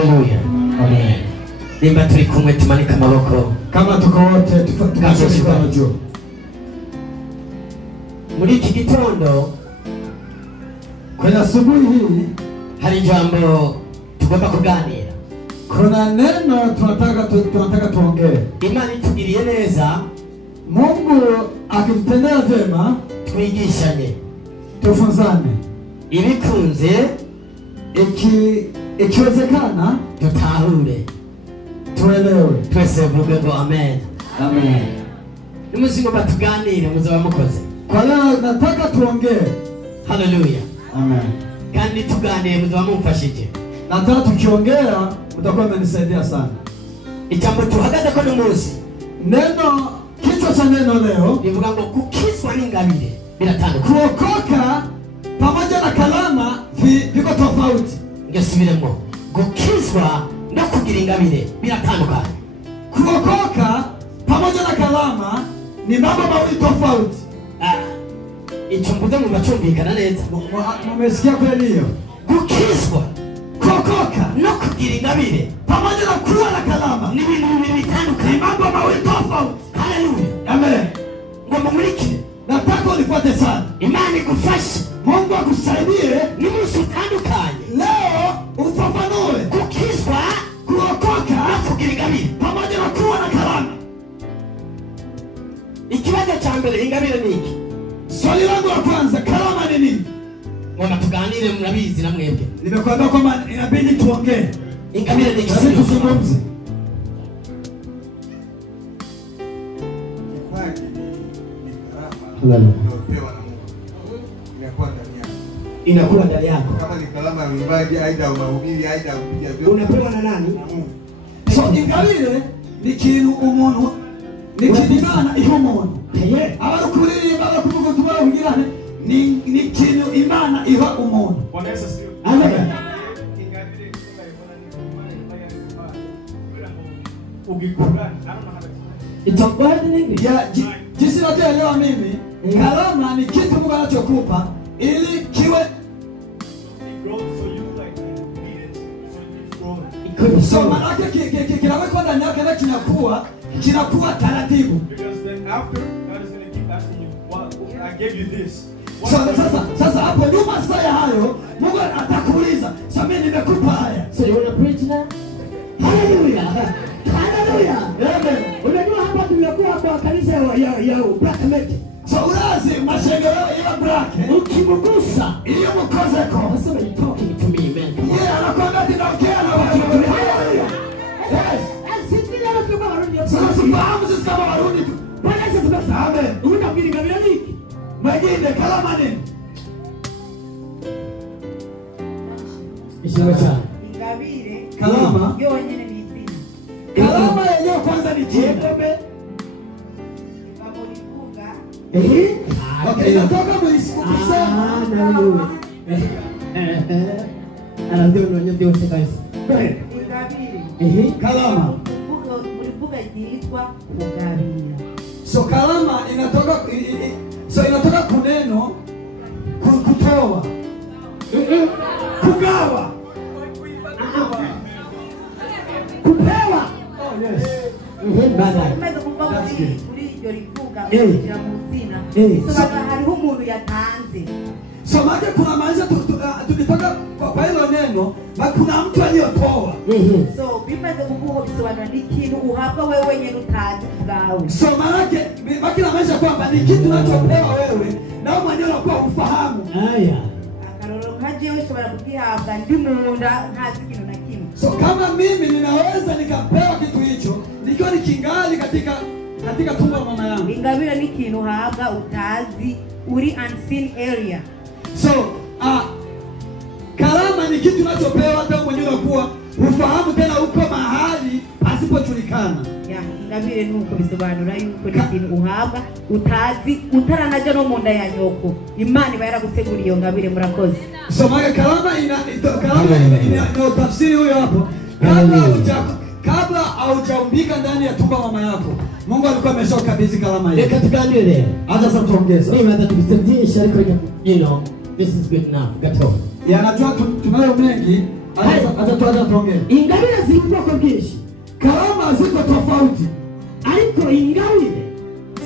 Haleluya. Amen. Nimba turi kumwe tumanika amaboko. Kama tuko wote tufunge mikono juu. Muri iki gitondo kwenye asubuhi hii hari jambo tugomba kuganira. Kuna neno tunataka tuongee. Imani tugiriye neza, Mungu akitendea vyema, twigishanye, tufunzane. Ibikunze ikiwezekana tutahure, tuelewe. twese vuge ngo amen. Amen. Nimuzingo batuganire muzaba mukoze. Kwa leo nataka tuongee. Haleluya. Amen. Kandi tuganire muzaba mumfashije. Nataka tukiongea utakuwa umenisaidia sana. Ijambo tuhagaze ko n'umunsi. Neno kichwa cha neno leo bivuga ngo gukizwa n'ingabire biratandukanye. Kuokoka pamoja na kalama viko tofauti. Ngesubiremo. Gukizwa no kugira ingabire biratandukanye. Kuokoka pamoja na kalama ni mambo mawili tofauti. Icyo mvuze mu bacumbikana neza. Mmesikia kweli hiyo? Gukizwa, kuokoka no kugira ingabire pamoja na kuwa na kalama ni ibintu bibiri bitandukanye. Ni mambo mawili tofauti. Haleluya. Amen. Ngomba murikire. Nataka unifuate sana. Imani igufashe. Mungu akusaidie ni munsi utandukanye. Leo ufafanue gukizwa, kuokoka no kugira ingabire pamoja na kuwa na kalama. Ikibazo cha mbere ingabire ni iki? Swali langu la kwanza, kalama ni nini? Ngomba tuganire, murabizi na mwebwe. Nimekwambia kwamba inabidi tuongee. Ingabire ni iki? Tuzungumze. Inakuwa ndani yako. Kama ni kalama ya uimbaji, aidha mahubiri, aidha kupiga vyote. Unapewa na nani? So ingabire ni kintu umuntu ni kinimana iho umuntu. Abantu kuririmba bakuvuga tubara kugirane ni kintu imana iha umuntu. Amen. It's a word in English. Jinsi naelewa mimi, kalama ni kitu Mungu anachokupa ili kiwe so manake kinawekwa ndani yake na kinakuwa taratibu. Sasa hapo nyuma saya hayo Mungu atakuuliza, sasa mimi nimekupa haya. So you want to preach now? Hallelujah. Hallelujah. Amen. Unajua hapa tumekuwa kwa kanisa ya Black Mete. So ulazi mashengero ya Black. Ukimugusa iyo mukozeko. Sasa you talking to me, man. Yeah, anakwambia tunaongea na watu. Hallelujah. Yes. Asitini na tuko waruni. Sasa sifahamu sisi kama waruni tu. Bwana Yesu asifiwe. Amen. Unafikiri ngabila nini? Mwingine kalama nini? Ishawacha. Ingabire. Kalama. Yo wenyewe ni izina. Kalama yenyewe kwanza ni jina. Okay, natoka mwisiku kusema. Hallelujah. Anazio ndio sekaizi. Ingabire. Kalama. Mlipuka ikiitwa kugabira. So kalama inatoka kuneno kutoa. Kugawa. Kupewa. Oh yes. Umeze kuvuga kuri iryo rivuga kugira mu zina. So hariho umuntu yatanze. So maana kuna maana tulitoka kwa hilo neno, kuna mtu aliyotoa. So bimaze kuvuga bisobanura ni kintu uhabwa wewe nyene utazi bwawe. So maana bakina maisha kwamba ni kitu unachopewa wewe na mwenyewe unakuwa ufahamu. Haya. Akaroro kaje wewe shobora kugihabwa ndi munda ntazi kintu na kimwe. So kama mimi ninaweza nikapewa kitu hicho nikiwa nikingali katika tumbo la mama yangu. Ingabire ni kintu uhabwa utazi uri unseen area. So kalama ni kitu unachopewa hata mwenyewe unakuwa ufahamu tena uko mahali pasipojulikana. Ingabire nuko bisobanura yuko ni kintu uhabwa utazi utaranaje no munda ya nyoko. Imana iba yaraguteguriye iyo ngabire murakoze. So maana kalama ina tafsiri huyo hapo. Kabla haujaumbika ndani ya tumbo mama yako, Mungu alikuwa ameshakabidhi kalama hiyo. Reka tuganire. Hata sasa tuongeza. Mimi hata tukisemjisha ariko you know this is good enough. Gato. Ya najua tunayo mengi Acha tuongee. Ingabire ziri ubwoko bwinshi. Karama ziko tofauti. Ariko ingabire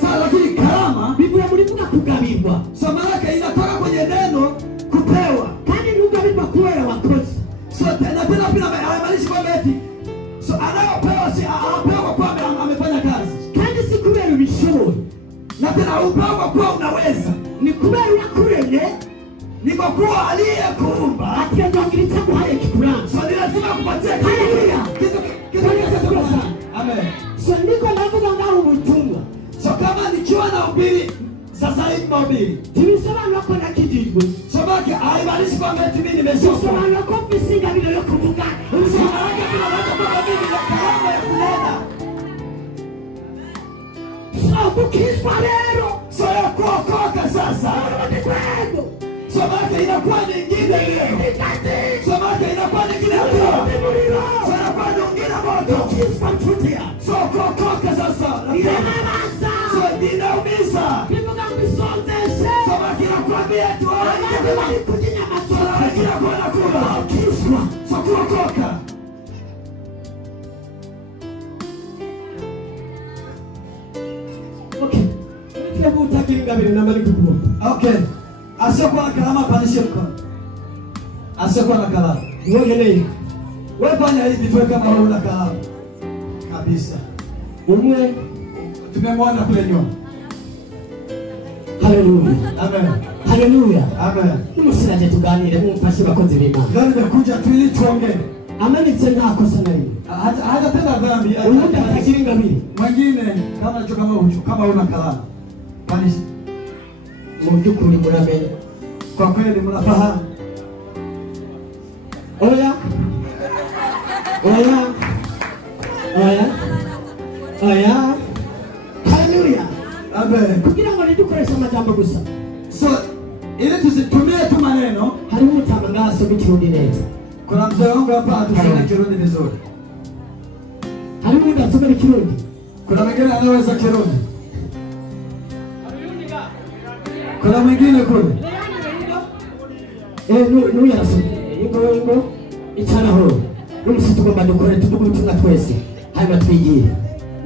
Sasa lakini karama Biblia mlivuga kugabirwa. Samaraka inatoka kwenye neno kupewa. Kandi ntugabirwa kubera wakoze. So tena pia haimaanishi kwamba eti so anayopewa si anapewa kwamba amefanya kazi. Kandi si kubera ubishoboye. Na tena upewa kwa unaweza. Ni kubera yakuremye. Ni kwa kuwa aliyekuumba Atiyangirita guhaye kikuranga. so ni lazima kupatia Haleluya. kitu Amen. So niko navuga ngaho ubutumwa. So kama nikiwa na ubiri sasa hivi mahubiri Tibisobanura ko nakijijwe. Sobaki haimaanishi kwamba eti mimi nimesoma. Tibisobanura ko mfise ingabire yo kuvuga. Usimaraka tunaweza kwamba mimi na karama ya kunena. So kukizwa rero. So ya kuokoka sasa. Sobaki inakuwa nyingine leo. Sobaki inakuwa nyingine leo. So inakuwa nyingine moto. So kuokoka sasa. So inaumiza. Sobaki inakuambia tu. Sobaki inakuwa nakula. So kuokoka. Okay. Mtu utagira ingabire namari kukubo. Okay. Asiokuwa na kalama panishe mkono. Asiokuwa na kalama. Ngogelei. Wewe fanya hivi tu kama wewe una kalama. Kabisa. Umwe Tumemwona kule nyuma. haleluya. Amen. Haleluya. Amen. Umusiraje tuganire mumfashe bakozi b'Imana. Leo nimekuja tu ili tuongee. Amanitse nta kosa na rimwe. Hata tena dhambi. Umuntu atagira ingabire. Mwingine kama una kalama. Panishe. Mu by'ukuri muramenye. Kwa kweli mnafahamu. Oya. Haleluya. Amen. Kugira ngo nidukoreshe amajambo gusa. So ili tusitumie tu maneno. Harimo umutama ngaso b'ikirundi neza. Kuna mzee wangu hapa atusema Kirundi vizuri. Harimo undi asoma ikirundi. Kuna mwingine anaweza Kirundi. Kuna mwingine kule. Nuyu yarasoma. Ingo icyaraho. N'umusi tugomba dukore tuvuga twese. Hanyuma twigire.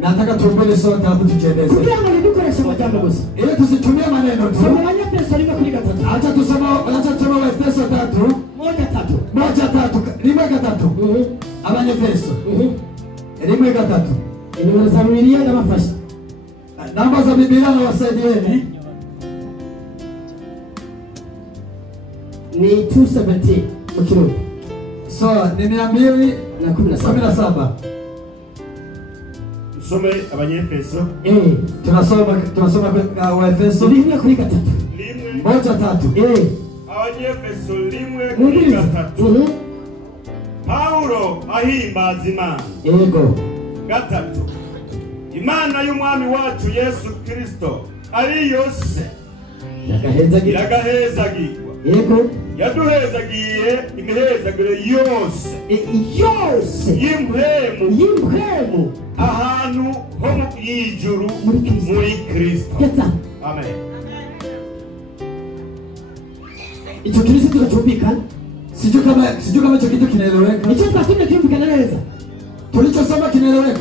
Nataka tuombele sote hapo tujieleze. Kugira ngo nidukoreshe amajambo gusa. Ili tusitumie maneno tu. Soma Efeso 1:3. Acha tusome Efeso 3. 1:3. Rimwe gatatu. Abanyefeso. Rimwe gatatu. Nimero za Biblia ndabafasha. Namba za Biblia na wasaidieni. Ni 2:17 mu kirundi. So ni 217. Some abanyefeso. Tunasoma kwa Efeso 1:3. Limwe. 1:3. Abanyefeso limwe kuri gatatu. Paulo ahimbaza Imana. Yego. Gatatu. Imana y'umwami wacu Yesu Kristo ari yose yagahezagirwa. Yego. Yaduhezagiye imihezagiro yose. Y'impwemu ahantu ho mu ijuru muri Kristo. Amen. Icyo Kristo cyumvikana. Sijui kama hicho kitu kinaeleweka. Icyo twasomye cyumvikana neza. Tulichosoma kinaeleweka.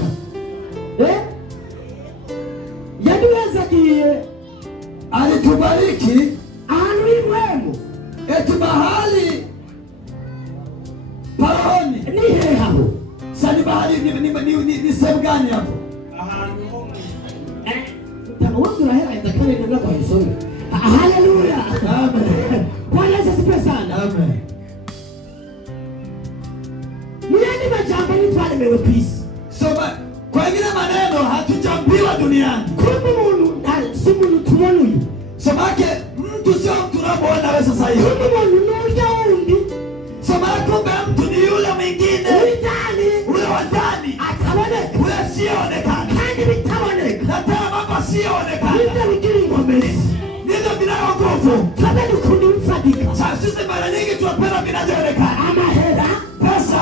Yaduhezagiye alitubariki ahantu h'impwemu. Eti mahali paroni Ni hehaho. Sani mahali ni sehemu gani hapo? Ahantu ho mu Tama wangu rahera kale ndio kwa Yesu. Haleluya. Amen. Bwana Yesu asifiwe sana. Amen. Niyani majambo nitwalemewe peace. So kwa ingine maneno hatujambiwa duniani. Kumbe umuntu si umuntu tubona uyu. Somake mtu sio mtu unamuona wewe sasa hivi. Kumbe umuntu n'urya wundi. Somake kumbe mtu ni yule mwingine. Ule wa ndani. Ataboneka. Ule sionekana. Kandi bitaboneka. Na tena mambo sionekana. Ndio bigira inkomezi. Ndio vinayo nguvu. Kabla ukundi mfadika. Sasa sisi mara nyingi tunapenda vinavyoonekana. Amahera, Pesa,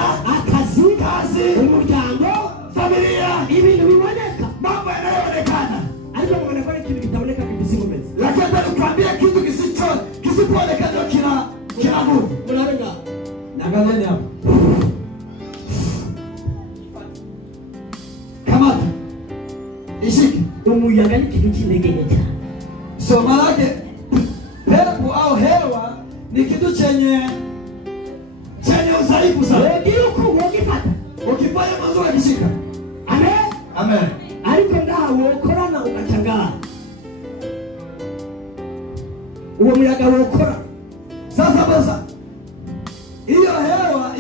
kazi, umuryango, familia, ibintu biboneka. mambo yanayoonekana. Ariko mwana kwa ikintu kitaboneka bibisinkomezi. Lakini nikuambia kitu kisichoonekana kina nguvu. Murabenga. Angalieni hapo. cy'intege nke cyane. So malaki pepo au hewa ni kitu chenye udhaifu sana. Ndio ukifata Ukifanya mwanzo ukishika. amen Amen. ariko ndaho ukorana ugacangana uwo muyaga wokora. Sasa hiyo hewa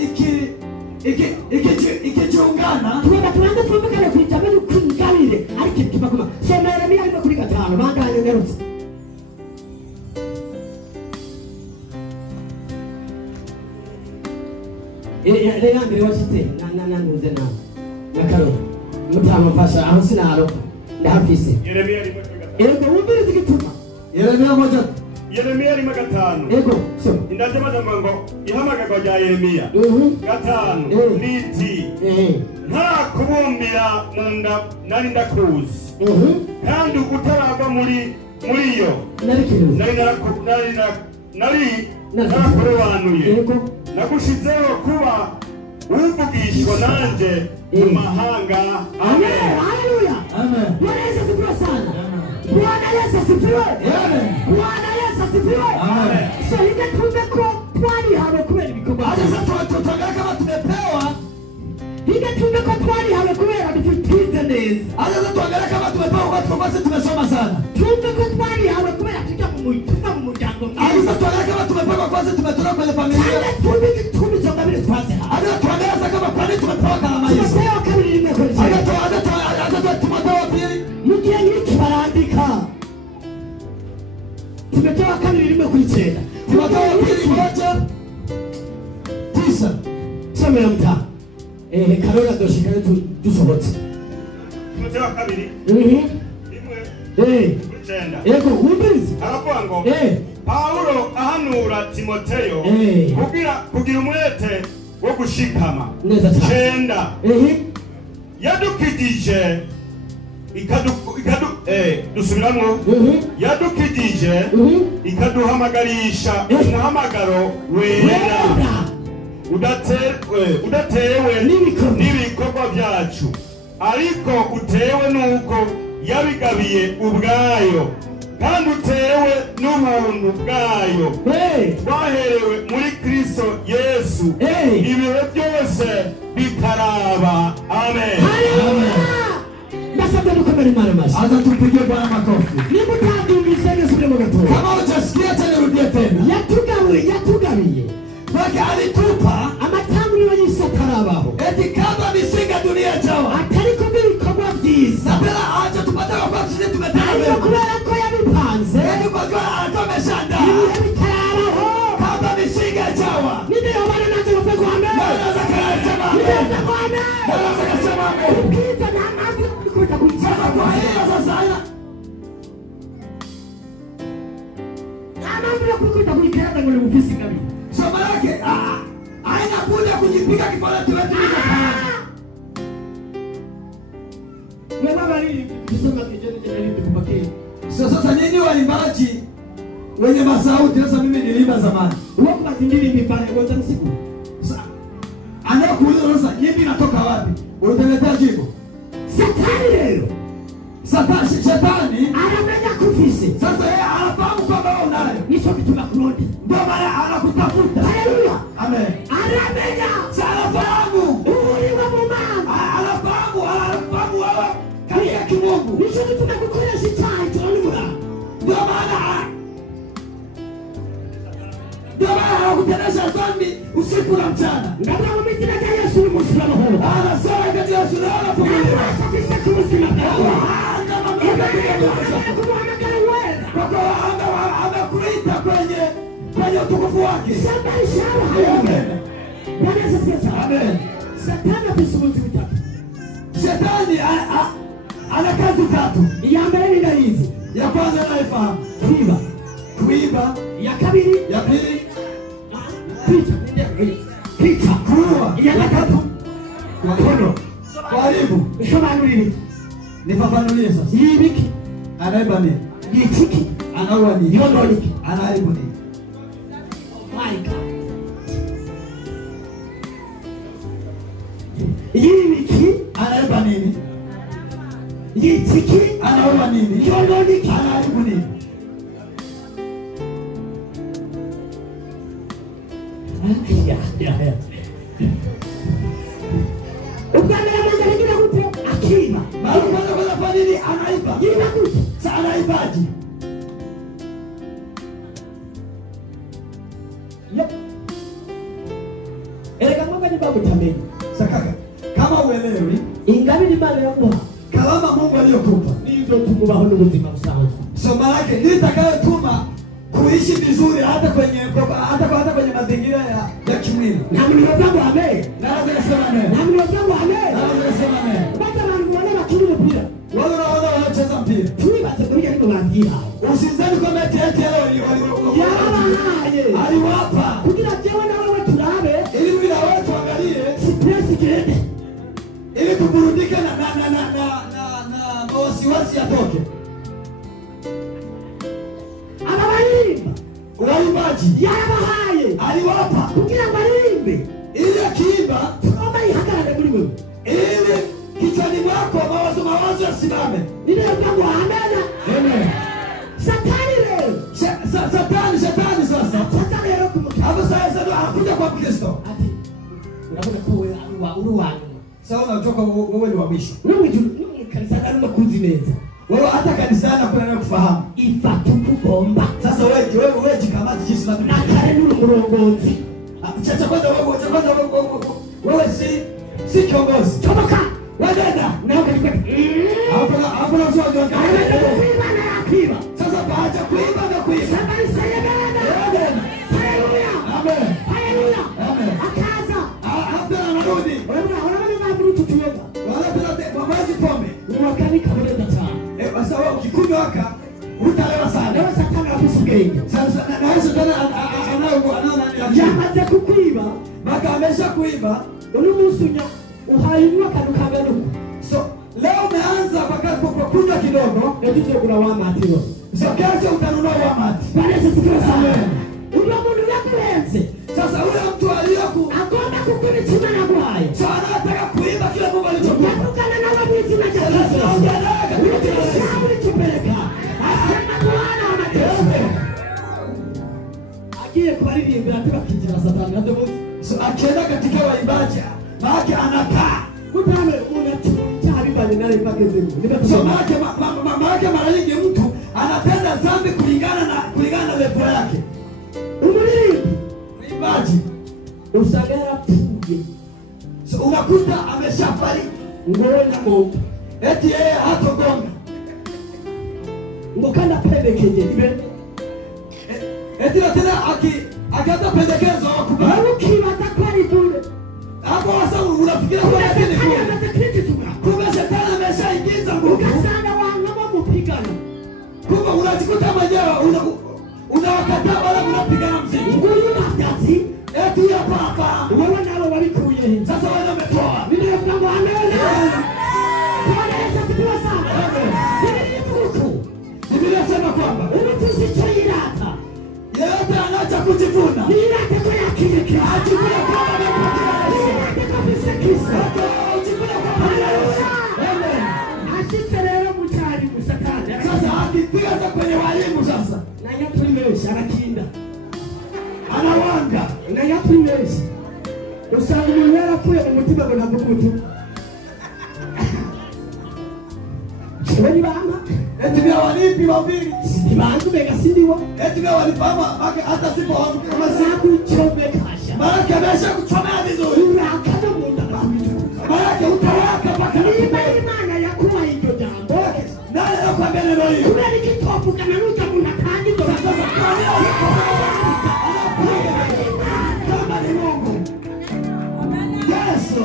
ikijiungana tubanza twumvikane ku ijambo ry'ukwingabire ariko tubakoma soma Yeremiya 1:5 bandanye ngerutse. Rero mbere washitse nanduze nawe nakaro mutama mfasha aho sinaro ndahafise. Yeremiya 1:5. Ego wumvirize igituma. Yeremiya 1. Yeremiya 1:5. Ego so Indasema ngo ihamagarwa rya Yeremiya 5 niti nta kubumbira mu nda nari ndakuzi kandi utarava muri yo nari narakurobanuye nagushizeho kuba uvugishwa nanjye mu mahanga. amen haleluya Amen. Bwana Yesu asifiwe sana. Bwana Yesu asifiwe. Amen. Bwana Yesu asifiwe. Amen. So higa tumbe ko twari hano kubera ibikorwa. Sasa tutangaka kama tumepewa. Higa tumbe ko twari hano kubera dufitize neza. Sasa tuangalie kama tumepewa kwa sababu sisi tumesoma sana. Tumbe ko twari hano kubera tujya mu muryango. Sasa tuangalie kama tumepewa kwa sababu tumetoka kwenye familia. Tumbe kitumbi cha kabiri twaze hano. Sasa tuangalie kama kwa nini tumepewa kama hizo. Tumepewa kabiri rimwe kwa hizo. Sasa tumepewa pili. Mugihe nyiki barandika. Tumepewa kabiri rimwe ku icyenda. Tumepewa pili 1:9. Somera mta. Karora doshikare dusohotse. Timoteyo 2 1:9. Ego wumvirize. Aravuga ngo Paulo ahanura Timoteyo kugira umwete wo gushikama. Neza cyane. 9 yadukijije dusubiramo yadukijije ikaduhamagarisha umuhamagaro wera udatewe n'ibikorwa byacu ariko utewe nuko yabigabiye ubwayo kandi utewe n'ubuntu bwayo twaherewe muri Kristo Yesu ibihe byose bitaraba. Amen. Nasabye dukomere Imana mashi. Sasa tupige Bwana makofi. Niba utandumvise neza ule mugatoya. Kama hujasikia tena rudia tena. Yatugabiye. Baki alitupa amatanguriro y'isatarabaho. eti kama misinga dunia jawa. Atari kubiri bikorwa byiza. Napela acha tupate kwa sisi tumetana. Ariko kubera ko yabipanze. Eti kwa kwa atomeshanda. Ibihe bitarabaho. Kama misinga jawa. Ninde yobana naje bafwe kwa Amen. Bwana zakasema. Ninde kwa Amen. Bwana zakasema. Ukita na maji kukuta kucheza Kwa hiyo sasa ina kama vile kukuta kuikeza ngole mufisi kabisa. somo yake haina budi ya kujipiga kifarati wetu nikapaa. Wewe bali kusema kijana jana nikupatie. Sasa nyinyi waimbaji wenye masauti, sasa mimi nilimba zamani. Wako mazindili mipale ngoja msiku. Anakuuliza sasa nyinyi natoka wapi? Utaletea jibu. Satani leo. Shetani Anamenya kufisi. sasa yeye anafahamu kwamba wewe unayo. Nicho kitu la kurodi. Ndio maana anakutafuta. Haleluya. Amen. Anamenya. Anafahamu. Uri wa mama. Anafahamu wewe kali ya kimungu. Nicho kitu la kukula shetani tunalula. Ndio maana anakuteleza dhambi usiku na mchana. Ngabla umizina ya Yesu ni Muislamu huyo. Anasema kati ya Yesu na pamoja. Sasa Muislamu. Amekuita kwenye utukufu wake. Amen. Satani afisubuti vitatu. Shetani ana kazi tatu. Ya mbele ni hizi. Ya kwanza anaifahamu kuiba, ya kabiri, ya pili picha, kuua, ya tatu mkono, kuharibu. Shomanuri. Nifafanulie sasa. Yibiki. Anaiba nini? Yitiki. Anaua nini? Yondoliki. Anaharibu nini? My God. Yibiki. Anaiba nini? yitiki anaua nini, yononiki anaharibu nini. Ukiangalia majaribio gute akiba. Mara kwanza kwa nini anaiba? Yiba gute. Sasa anaibaje? Yep. Erega Mungu ni babu tameni. Sakaka, kama uelewi Ingabire Imana yamuha kalama Mungu aliyokupa nizo tumubaho n'ubuzima busanzwe. so malaki nitakayotuma kuishi vizuri hata kwenye mazingira ya kimwili. Na mliozamu amen. Naweza kusema amen. Na mliozamu amen. Naweza kusema amen. Bata bantu wale bakiri mpira. Wale unaona wanacheza mpira. Tuibaze kuja niko bangira. Usizani kwamba eti Yabahaye. aliwapa Kugira jewe na wewe turabe ili bila wewe tuangalie stress gende. ili tuburudike na wasiwasi yatoke. Ababarimba. Waimbaji Yabahaye. aliwapa Kugira barimbe. ili akiimba Kama ihagarare muri wewe. ili kichwani mwako mawazo yasimame. Ndio jambo amena. Amen. Satani leo. Shetani sasa. Satani leo kumutaka. Hapo sasa ndio anakuja kwa Kristo. Ati. Unakuja kwa wewe uruwanyu. Sasa unatoka wewe ni wa mwisho. N'ubu kanisa arimo kuzi neza. Wewe hata kanisani kuna nani kufahamu. Ifatu kubomba. Sasa wewe jikamati jinsi na Nakare n'umurongozi. cha kwanza wewe si kiongozi. Toboka. Wadada Na ukachukua. hapo na sio ndio Aenda kuiba na yakiba. sasa baacha kuimba na kuimba. Sabari sayebana. Amen. Haleluya. Amen. Haleluya. Amen. Akaza. Hata anarudi. Unaona mambo tutuyoga. Wala bila mamazi pombe. Mwakani kabeleza sana. Sasa wewe ukikunywa haka utalewa sana. Leo satani akusugenge. Sasa na Yesu tena anaona Yamaze kukwiba. maka amesha kuiba. Ulimusunya uhayinwa kanukanganuku. So leo umeanza kwa kunywa kidogo. Ndio kuna wamatiro. So kesho utanunua wamati. Bwana sifiwe sana. Uyo mundu yakurenze. Sasa ule mtu aliyoku Agomba kukulichima na bwaye. so anataka kuiba kile Mungu alichokupa. Yakukana na wabizi na jakazi. Shauri tupeleka. Asema Bwana wa matendo. Agiye kubaririmbira tubakinjira satani nabyo muzi. So akienda katika waimbaji maana anakaa. Kutane unatunja habibani nale bageze. So maana mara nyingi mtu anatenda dhambi kulingana na level yake. Umuririmbi. Waimbaji Usagara puje. so unakuta ameshafariki. Ngona Mungu. Eti yeye hatogonga. Ngokanda pendekeje ibe. Eti tena akata pendekezo akubali. Wewe kibaza kwani bure. Hapo sasa unafikiria kwa nini Shetani bure? anatekritizuka. Kumbe shetani ameshaingiza nguvu. Ukasana wangama mupigano. Kumbe unajikuta mwenyewe unawakataa wala unapigana mziki. Nguyu na kazi. Eti hapa. Wewe nalo walikuye. Sasa wewe umetoa. Ndio mlango amena. Bwana Yesu asifiwe sana. Biblia tukufu. Biblia inasema kwamba Unatusichoirata. yeyote anacha kujivuna Nirate kwa yakini kisa. ajivune kama amepokea Yesu. Nirate kwa visa kisa. Ujivune kama Yesu. Amen. Ashitse rero mutari musatani. Sasa akipiga za kwenye walimu sasa Na nyaturi menshi arakinda. anawanga. Na nyaturi menshi. Usanga umuntu yarapfuye mu mutima ngo ntavugutu. Shoboni bana. Eti vya walipi wabili. Ibantu bega sindiwo. Eti vya walipama hata sipo Mazaku chomekasha. Marake amesha kuchomea vizuri. Urakana munda bakubitu. Marake utawaka mpaka Niba Imana yakuwa hivyo jambo. nani anakuambia neno hili? Kubera ikitopu kana nuja munda kandi ngo Sasa kama ni Mungu. Yesu.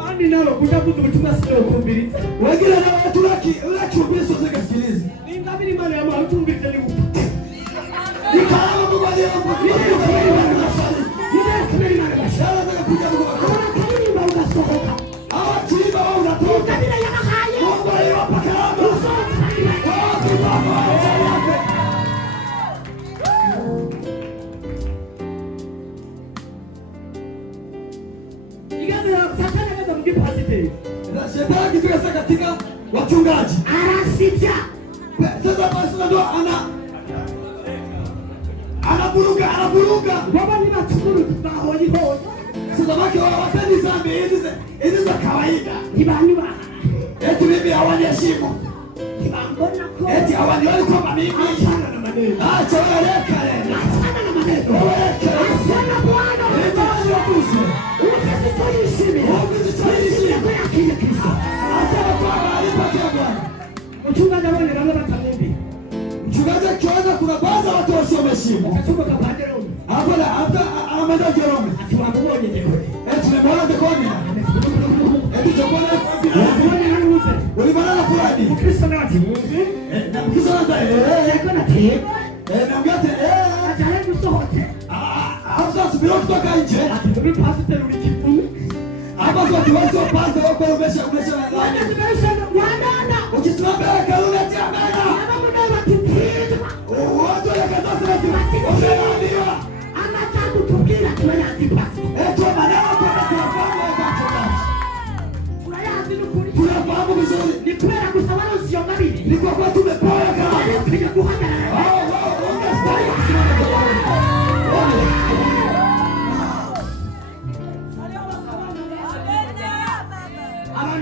abandi nalo kutakuza ubutumwa sio kumbiriza. Wengine na watu laki ubiso zikasikiliza. Ningabiri Imana ya mautumbiriza ni upa. Ni kama Mungu aliyeomba. Nina kumeli Imana bashara. Nataka kuja Mungu. Kuna kanini mba ugasohoka. Hawa tuiba wao unatoka. Kabila ya mahali. Mungu aliwapa karama. Usohoka. Watu baba yake. Igaze satani agaza wachungaji. Anasivya. Sasa basi ndo anaburuga. Baba ni matukuru bahoni ho. Sasa wake wapendi zambi hizi za kawaida. Niba. Eti bibi hawanyeshimu. Mbona ko? Eti hawanioni kama mimi. Achana na maneno. Acha wewe kale. Achana na maneno. Asema Bwana. Ndio tusi. Ukisitoishime. Ukisitoishime kwa akili Kristo. Asema Bwana alipatia Bwana. Mchungaji wale wale watambi. Mchungaji akiona kuna baadhi ya watu wasiomheshimu. Akatoka kapande roho. Hata anaenda Jerome. Atiwamuone dekoni. Tumemwona dekoni. Jokona ulimana na fulani. Kristo na wati. Na Kristo na yakona te. Na ngate ajahebu sote. Hata subira kutoka nje. Atibi pastor ulikipumi. Hapa sio kiwazo pasta wako umesha. Wana tumesha wana. Ukisimama kaluna tia mena. Wana mwana watitini. Watu wakataza na tia. Umeambiwa. Anataka kutukira kwa atipasi. Eto maneno tunafahamu wakati. Tunafahamu vizuri. Ni kwenda kusawala usiongabili. Ni kwa tumepoa kama. Kuja kuhanga.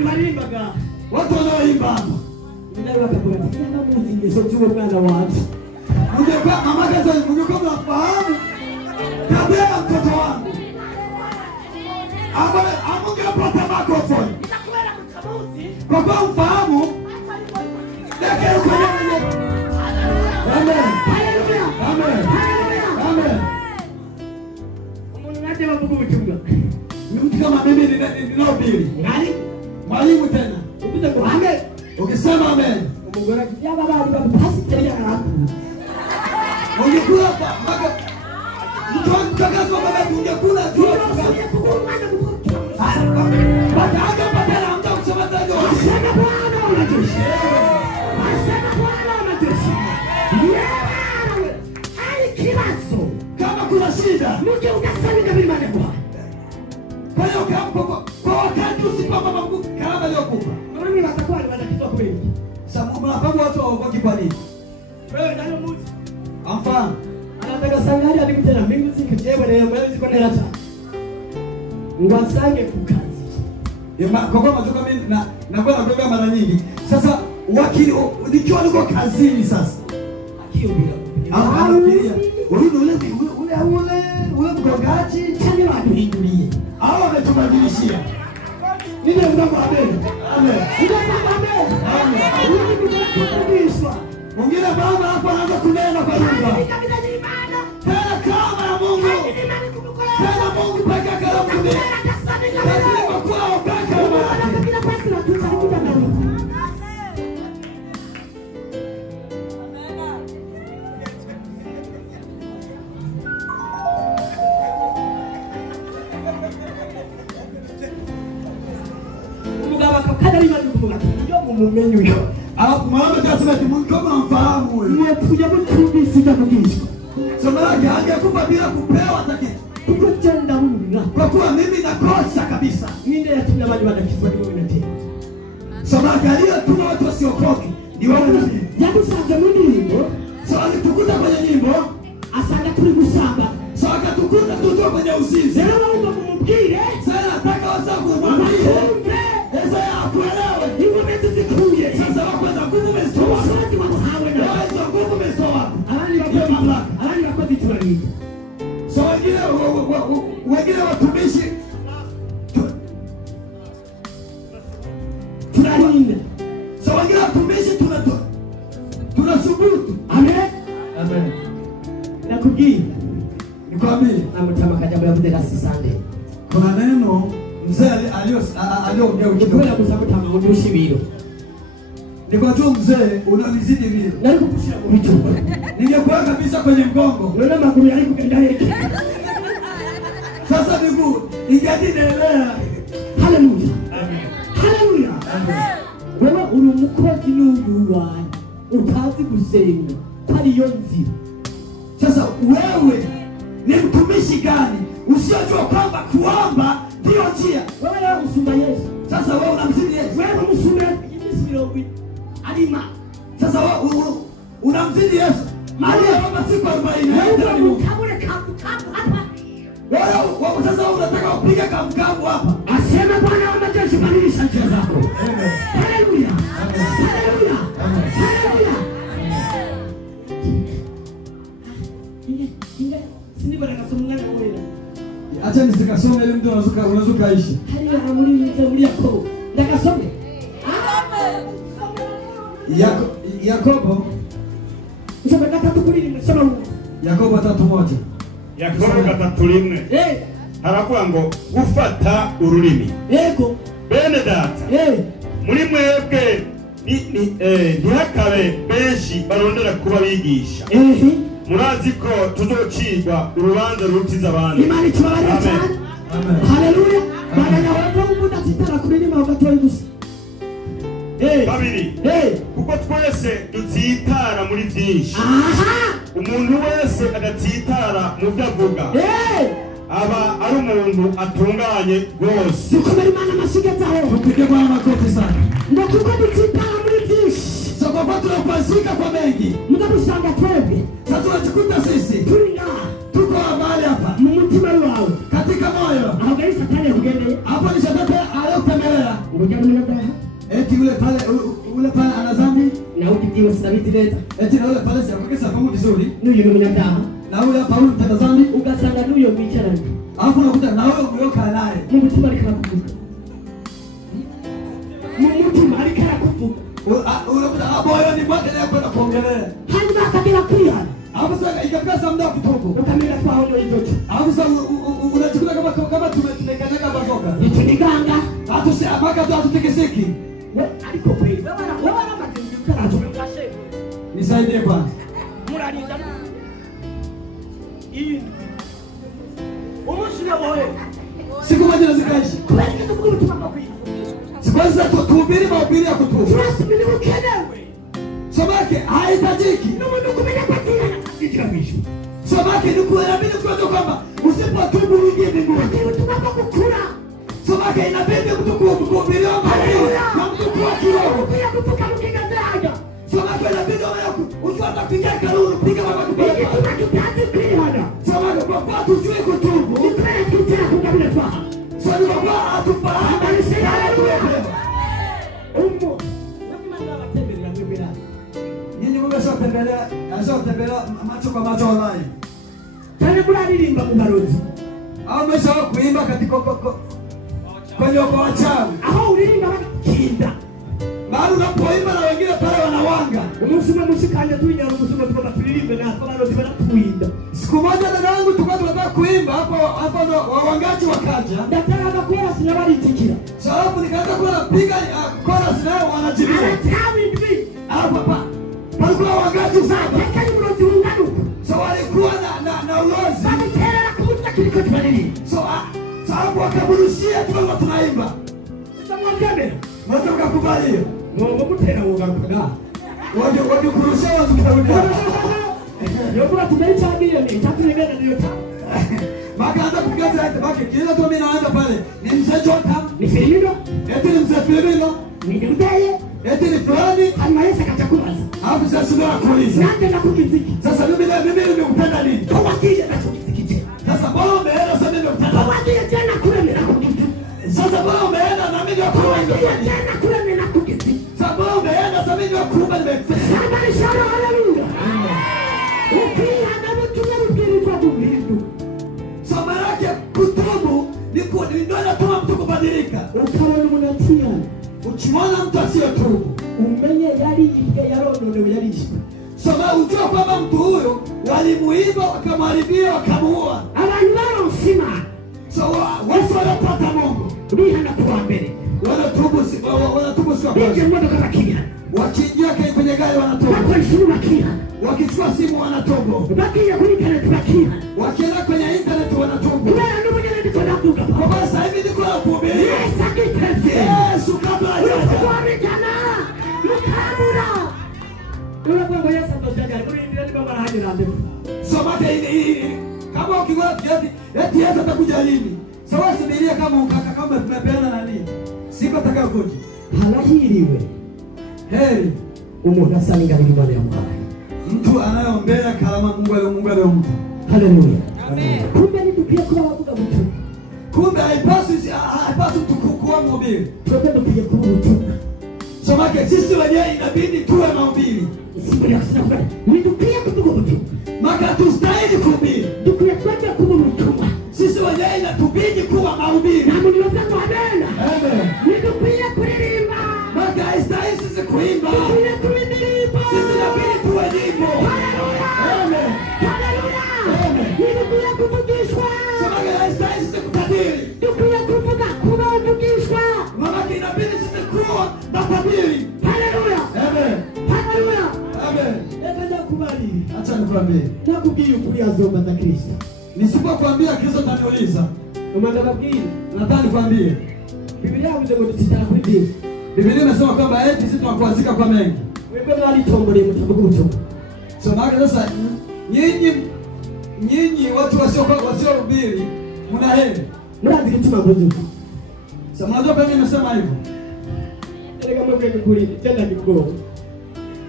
Marimbaga. Watu wanaoimba. Ndio wakabura. Ndio muziki sio tu mwana watu. Ungekuwa mama kaza ungekuwa unafahamu. Tabia ya mtoto wangu. Amungepata microphone. Kwa kuwa mfahamu. Lakini uko nani? Amen. Haleluya. Amen. Haleluya. Amen. Mungu nate mabugu mchunga. Ni mtu kama mimi ninahubiri. Nani? Mwalimu tena. Upite kwa amen. Ukisema amen. Umugora ya baba alipasi tena hapo. Ungekula mpaka mtu mtakazo baba ungekula tu. Baada badala mtu kusema ndio. Asema Bwana unatosha. Asema Bwana unatosha. Yewe. Ali kilaso. Kama kuna shida, Mke ukasali kabili maneno. kwa hiyo kwa wakati usipamba Mungu kama aliyokupa. Mimi watakuwa ni matatizo kweli. Sasa mnafahamu watu waokoki kwa nini? Wewe ndio mtu. Amfahamu. Anataka sangali alikutana mimi sikitewe leo wewe ziko na rata. Ngwasange kukazi. Kwa kuwa matoka mimi na kwa nakwambia mara nyingi. Sasa wakili nikiwa niko kazini sasa. Akio bila. Anafikiria ule mgongaji Tani watu hindulie. hao wametubadilishia. Ndio mdomo wa mbele. Amen. Ndio mdomo wa mbele. Amen. Ndio kubadilishwa. Mwingine baba hapa anaanza kunena kwa lugha. Kabisa ni imani. Tena kama ya Mungu. Tena Mungu peke yake anamwambia. Lakini kwa kuwa upeke wa Mungu. Alafu mama kasema ati Mungu kama mfahamu wewe. Nimekuja mtubi sitakukishwa. Somo lake angekufa bila kupewa takiti. Tuko chanda Mungu. Kwa kuwa mimi nakosa kabisa. Ninde yatumia maji wanakiswa ni wewe tena. Somo lake aliyotuma watu wasiokoke ni wewe. Yakusanza mungu. So alitukuta kwenye nyimbo. Asanga tuli kusamba. So akatukuta tuto kwenye uzinzi. Zero Mungu kumubwire. Sasa nataka wasabu mwambie. Sasa akuelewe. Iwe mtuzikuye. Sasa wakwenda nguvu umezitoa. Sasa watu hawe na. Hizo nguvu umezitoa. Alani wapo mamlaka. Alani wapo viturani. So wengine watumishi tunalinda. So wengine watumishi tunasubutu. Amen. Amen. Nakugia. Nikwambie Amutama kajambo ya kudela sisande. kuna neno mzee aliongea Nikwenda kusabuta maudi ushibiro. Niko tu mzee unanizidi vile. Nari kukushira mu bitu. Ningekuwa kabisa kwenye mgongo. Unaona maguru yali kugenda hiki. Sasa miguu ingenielea. Haleluya. Amen. Haleluya. Amen. Wewe uri umukozi n'uyuwaye. Utazi gusenga. Kwari yo nzira. Sasa wewe ni mtumishi gani usiyojua kwamba kuomba ndio njia? Wewe leo usumba Yesu. Sasa wewe unamzidi Yesu. Wewe musumba imisi 40. mirongo alima. Sasa unamzidi Yesu. Maria kama siku 40 Mungu kabule kapu hapa. Wewe sasa unataka upige kamkavu hapa. Asema Bwana wa majeshi, badilisha njia zako. Haleluya. Haleluya. Haleluya. Sini bwana kasomungana wewe. Acha nisikasome ile mtu unazuka ishi. Haleluya, amuri mtamlia kwa. Ndakasome. Yakobo. Sema tatukulini nimesema huko. Yakobo 3:1. Yakobo 3:1. Haravuga ngo gufata ururimi. Yego. Bene data. Muri mwebwe ntihakabe benshi barondera kuba bigisha. Murazi ko tuzocirwa urubanza rutiza abantu. Imana ikibabarira cyane. Haleluya. Baganya wako umuntu atitara kurima ugatoye gusa. Babiri. Kuko twese duzitara muri byinshi. Umuntu wese agatsitara mu byo avuga. Aba ari umuntu atunganye rwose. Dukomere Imana amashigetaho. Tupige kwa makofi sana. Ngo kuko duzitara muri byinshi. So kwa tunapasika kwa mengi. Mudabusanga twebwe. Sasa tunachikuta sisi. Tulinga. Tuko mahali hapa. Mu mutima wawe. Katika moyo. Aho gari satani kugende. Hapo ni shetani aliyotemelea. Ngoja mnaona. Eti ule pale ana dhambi na ukijiwa sinabiti leta. Eti na ule pale si akokesa famu vizuri. Nuyo ni mnadaha. Na ule hapa ule mtenda dhambi ugasanga nuyo bichana. Alafu unakuta na wewe uyoka naye. Mungu tu alikana kuvuka. Mungu tu alikana kuvuka. Unakuta hapo wewe ni mwake leo kwenda kuongelea. Hadi akabila pia. Hapo sasa ikapesa muda kutubu. Ukamila kwa hao ndio yote. Hapo sasa unachukua kama tumekanyaga bazoka. Nituniganga. Hatu si amaka tu hatutekeseki. Aliko kweli. Wewe na matinduka tumekashe. Nisaidie kwanza. Muralinda. Hii. Umusina wewe. Siku moja zikaishi. Kwa nini tukubu tumakwini? Sikwanza tuhubiri mahubiri ya kutubu. Tunasubiri ukenewe. Somake haitajiki. Mungu kumenya patia na kitabisho. Somake ni kuamini kwa kwamba usipotubu uingie mbinguni. Tunapokukura. Somake inabidi mtu kuhubiri na mtu kwa kiroho. Pia kutoka mkingazaga. Somake inabidi ukiwa unapiga kalulu piga mama kupiga. Tunakitaji pia. Somake kwa kwa tujue kutubu. Tunaye kitaka kukabila fahamu. Swali kwa kwa atufahamu ni Umo. Nyinyi mmeshatembelea, anashatembelea macho kwa macho online. Tani mnalilimba kubarozi. Au mmeshawahi kuimba katika kwenye kwa wachawi. Aho ulilimba kinda. Bado unapoimba na wengine pale wanawanga. Umusuma mushikanya tuinya umusuma tuko tulilimbe na kwa barozi banatuinda. Siku moja dada yangu tulikuwa tunataka kuimba hapo ndo wawangaji wakaja. Daktari akakuwa sinabali tikira. Sababu nikaanza kuwa napiga chorus nao wanajibia. Tawi hivi. Papa. Palikuwa wawangaji saba. Kaka ni mrozi unganuko. So walikuwa na ulozi. Bado tena nakumbuka kiliko tuanini. Sababu wakaburushia tuwa tunaimba. Nitamwambia Mwaza mkakubali hiyo. Mungu mutera ugakuda. Waje kurushia watu kitabuka. Yokura tumeichaambia ni tatu nimena ndio ta. Makaanza kukaza hata baki kila tu mimi naanza pale. Ni mzee Jota. Ni Filipino. Eti ni mzee Filipino. Ni Ndeye. Eti ni fulani. Anaweza kachakula. Hapo sasa sura kuuliza. Nande na kukiziki. Sasa mimi nimekupenda nini? Kwa kile na kukiziki. Sasa mbona umeenda sasa mimi nimekupenda? Kwa kile tena kule mimi na kukiziki. Sasa mbona umeenda na mimi nimekupenda? Kwa kile tena kule mimi na kukiziki. Sasa mbona umeenda sasa mimi nimekupenda nimekupenda? Sasa ni shara haleluya. Ukila na mtu mwingine kwa Mungu. Somo lake kutubu ndio inatuma mtu kubadilika. Ukaona mnatia. Ukimwona mtu asiyotubu, umenye yari yarononewe yarishwe. Sasa ujue kwamba mtu huyo walimuiba wakamharibia wakamuua. Abantu baronsima. So watu wanapata Mungu. Bihana kwa mbele. Wanatubu si kwa Ndio mmoja kama kia. Wakiingia kwenye gari wanatubu. Wakichukua kia. Wakichukua simu wanatubu. Wakiingia kwenye internet wakia. Wakienda kwenye internet wanatubu. Kuna ndio mwenye ndio tunakuka. Kwa sasa hivi niko na kuhubiri. Yes, akitete. Yesu kabla hajaja. Kwa jana. Mkamura. Unapo Yesu atajaga. Ndio ndio baba haja na ndio. Soma kama ukiwa kiasi eti Yesu atakuja lini? Sawa subiria kama ukaka kama tumepeana nani? Siku atakayokuja. Halahiriwe. heri umuntu asanga ingabire Imana yamuhaye. mtu anayeombea karama Mungu aliyompa. Haleluya. Amen. Kumbe ni dukwiye kuba abavuga butumwa. Kumbe haipaswi kuwa mhubiri. Twebwe dukwiye kuba ubutumwa. Somake sisi wenyewe inabidi tuwe mahubiri. Sibiri yakusema ni dukwiye kuvuga ubutumwa. Maka tustahili kuhubiri. Dukwiye twebwe kuba ubutumwa. Sisi wenyewe inatubidi kuwa mahubiri. Na Mungu wangu amena. Amen. Ni dukwiye kuririmba. Maka haistahili sisi kuimba. Dukwiye kuririmba. Sisi inabidi tuwe nyimbo. Haleluya. Amen. Haleluya. Amen. Ni dukwiye kuvugishwa. Somake haistahili sisi kutabiri. Dukwiye kuvuga kuba uvugishwa. Maka inabidi sisi kuwa matabiri. Haleluya. Amen. Haleluya. Amen. Eka nakubali. Acha nikwambie. Nakubwiye ukuri azomba za Kristo. Nisipokuambia Kristo ataniuliza. Umanda babwire. Nataka nikwambie. Biblia yavuze ngo dusitara kuri byinshi. Biblia imesema kwamba eti sisi tunakuazika kwa mengi. Webwe mwaritomboreye mutavuga ubutumwa. So maana sasa nyinyi watu wasiohubiri mna heri. Murazi gituma mvuze. Sasa mnajua kwa nini nimesema hivyo? Erega mwebwe kuri tena nibwo.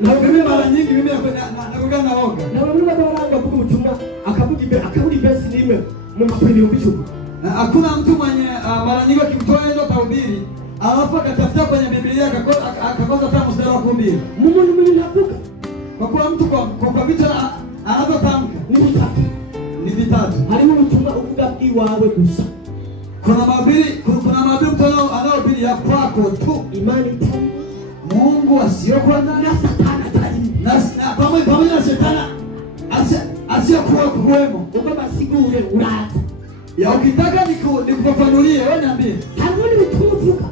Na mimi mara nyingi mimi nakuwa na woga. Na bamwe baranga kuvuga ubutumwa akabudi besi nimwe mu mapeni y'ubicumu. Na hakuna mtu mwenye mara nyingi akimtoa ndio tahubiri, alafu akatafuta kwenye Biblia akakosa hata mstari wa kuhubiri. Mungu mimi navuka. Kwa kuwa mtu kwa vitu anavyotamka Ni vitatu. ni vitatu. Harimo ubutumwa uvuga bwiwawe gusa. Kuna mahubiri mtu anaohubiri ya kwako tu. Imani tamu. Mungu asiyokuwa Na Satana tayari. na pamoja na shetani asiyokuwa kuwemo. Ubwo basigure uraza. Ya ukitaka nikufafanulie wewe niambie. Hangoni ubutumwa uvuga.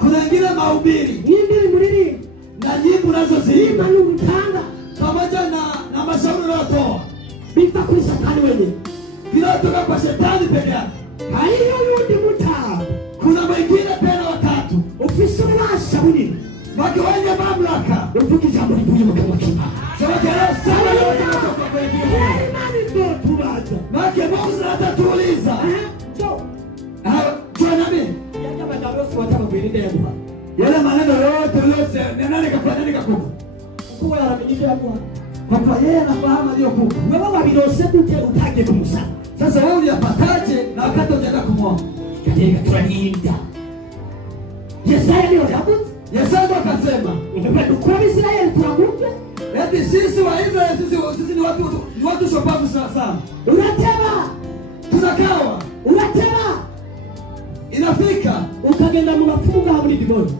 Kuna wengine mahubiri Nindiri muriri. na nyimbo unazoziimba Imani ubutanga. pamoja na mashauri unayotoa Biva kuri Satani wenyewe. vinatoka kwa shetani peke yake. Hariyo yundi mutamu. Kuna wengine tena watatu Ufise ububasha bunini. wake wenye mamlaka. Uvuga ijambo rivuye mu kanwa k'Imana. Sema kelele sana leo tunatoka kwa wengine. Imani ndio tubaza. Wake Mungu atatuuliza. Tunaamini Yaje abagabo bose batabagwirinde yaguha. yale maneno yote uliyosema ni nani kafanya nini kakupa? Kuko yaramenye ibyo yaguha. Kwa kuwa yeye anafahamu aliyokupa. Wewe wabirose gute utagiye kumusaba. Sasa wewe uliyapataje na wakati hujaenda kumwomba? Katika turalinda. Yesaya ndio yavuze. Yesaya akasema, Kwa Israeli turamubwe. eti sisi wa Israeli sisi ni watu shupavu sana. Unatema. Tunakawa. Unatema. Inafika Ukagenda mu mafunga hamuri dimoni.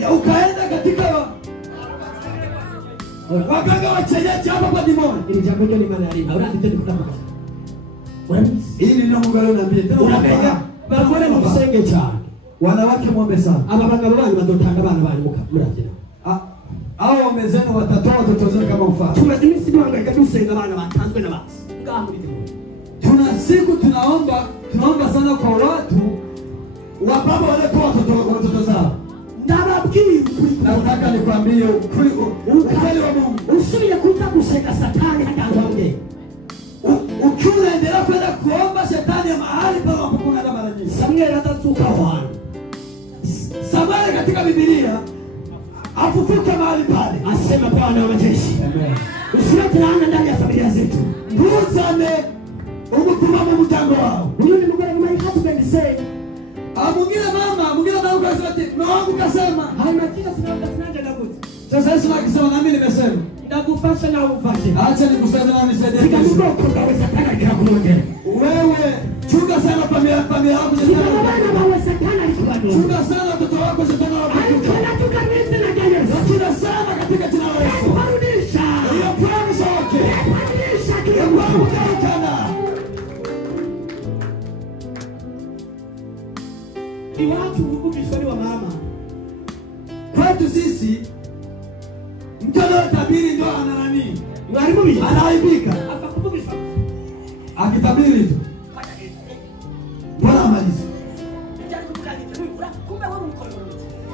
ya ukaenda katika waganga wa kienyeji hapa kwa Dimoni. Ili jambo ndio Imana yarinda. Urandite ndikutambuka. Urabisi. Hili ndio Mungu aliniambia. Tena Uramenya. Bagore mu kusenge cyane. Wanawake muombe sana. Aba bagabo banyu bazotanga abana banyu muragira. Hao waume zenu watatoa watoto zenu kama mfano. Tumaze iminsi duhangaika dusenga abana batanzwe n'abasi. Ngaho muri dimoni. Tuna siku tunaomba sana kwa watu wababa waliotoa watoto zao. Ndababwira ukuri. Na nataka nikwambie ukweli wa Mungu. Usubiye kuza guseka Satani hagambwe. Ukiendelea kwenda kuomba shetani mahali pale unapokuwa na mara nyingi. Samuel atatuka wana. Samuel katika Biblia afufuka mahali pale. Asema Bwana wa majeshi. Amen. Usilete laana ndani ya familia zetu. Nguzane umutuma mu muryango wao. Huyu ni mgore kama husband say. Mwingine mama kasema ati wangu kasema. Haimatia sinaenda tunaje nakuti. Sasa Yesu akisema na mimi nimesema. Ndakufasha na ufashe. Acha nikusaidia na nisaidie. Sikamuko kwa Satani kila kumoja. Wewe chunga sana familia yako shetani. Bwana bawe Satani alikuwa. Chunga sana watoto wako shetani wanakuja. Alikuwa tukameze na Yesu. Chunga sana katika jina la Yesu. Kurudisha. Hiyo promise wake. Kurudisha kile Mungu kana. Ni watu ukubishwa wa mama. Kwetu sisi mtu anayetabiri ndio ana nani? Mwalimu mimi Anaibika. akakubisha. Akitabiri tu. Bwana amalize. Kumbe wewe mkono.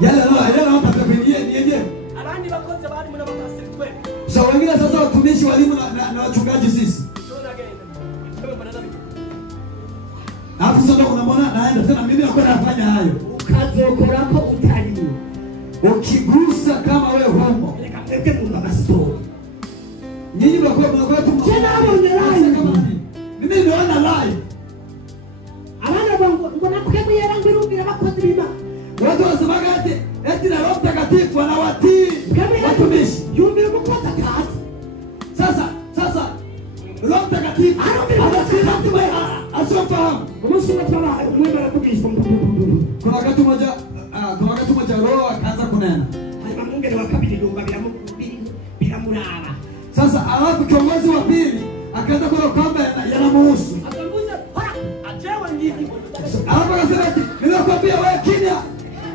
Yale anatabiri ni yeye. Abandi bakoze bari muri abakasiri twe. So wengine sasa watumishi walimu na wachungaji sisi. Alafu sasa unamwona naenda tena mimi nakwenda nafanya hayo. Ukazokora ko utari. ukigusa kama wewe homo. Reka mwebwe mwumva amastori. Nyinyi mnakuwa tu Tena abonye live. Mimi nimeona live. Abana bangu mbona kwemuyera ngirubira abakozi b'Imana. Watu wanasemaga eti na Roho Mtakatifu anawatii watumishi. Yumbira umukozi akazi. Sasa Roho Mtakatifu anawatii mtu asiofahamu. Umunsi umwe mwemera kubishwa. Kuna wakati mmoja Roho akaanza kunena. Hanyuma mwingine wa kabiri yumva biramuraba. Sasa alafu kiongozi wa pili akaanza kuona kwamba yanamuhusu. Akambuza, "Hora, ajewa ngiye." Alafu akasema eti ninakwambia wewe kimya.